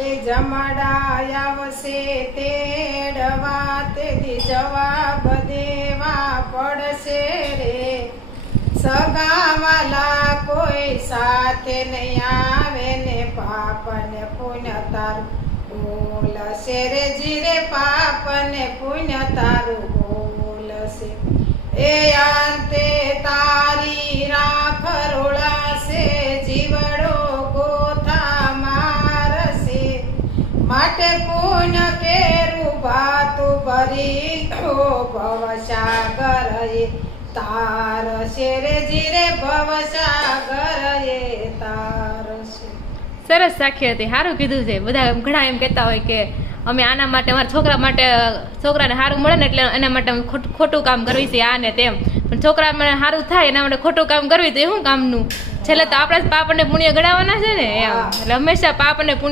એ જમડા આવશે તેડવા તેથી જવાબ દેવા પડશે રે સગાવાલા કોઈ સાથે નહીં આવે ને પાપ ને પુણ્ય તારું બોલશે રે જીરે પાપ ને પુણ્ય તારું બોલશે એ અંતે તારી રાખ રોળાશે જીવડો ગોથા મારશે માટે પુણ્ય કેરું ભાતું ભરી તો ભવસાગર એ તારશે રે જીરે ભવસાગર એ તારશે। સરસ સાખી હતી, સારું કીધું છે। બધા ઘણા એમ કહેતા હોય કે અમે આના માટે અમારા છોકરા માટે છોકરાને સારું મળે ને એટલે એના માટે અમે ખોટું કામ કરવી છે આ ને તેમ, પણ છોકરા મને સારું થાય એના માટે ખોટું કામ કરવી તો એ શું કામનું? છેલ્લે તો આપણે પાપ અને પુણ્ય ગણાવવાના છે ને એમ, એટલે હંમેશા પાપ અને પુણ્ય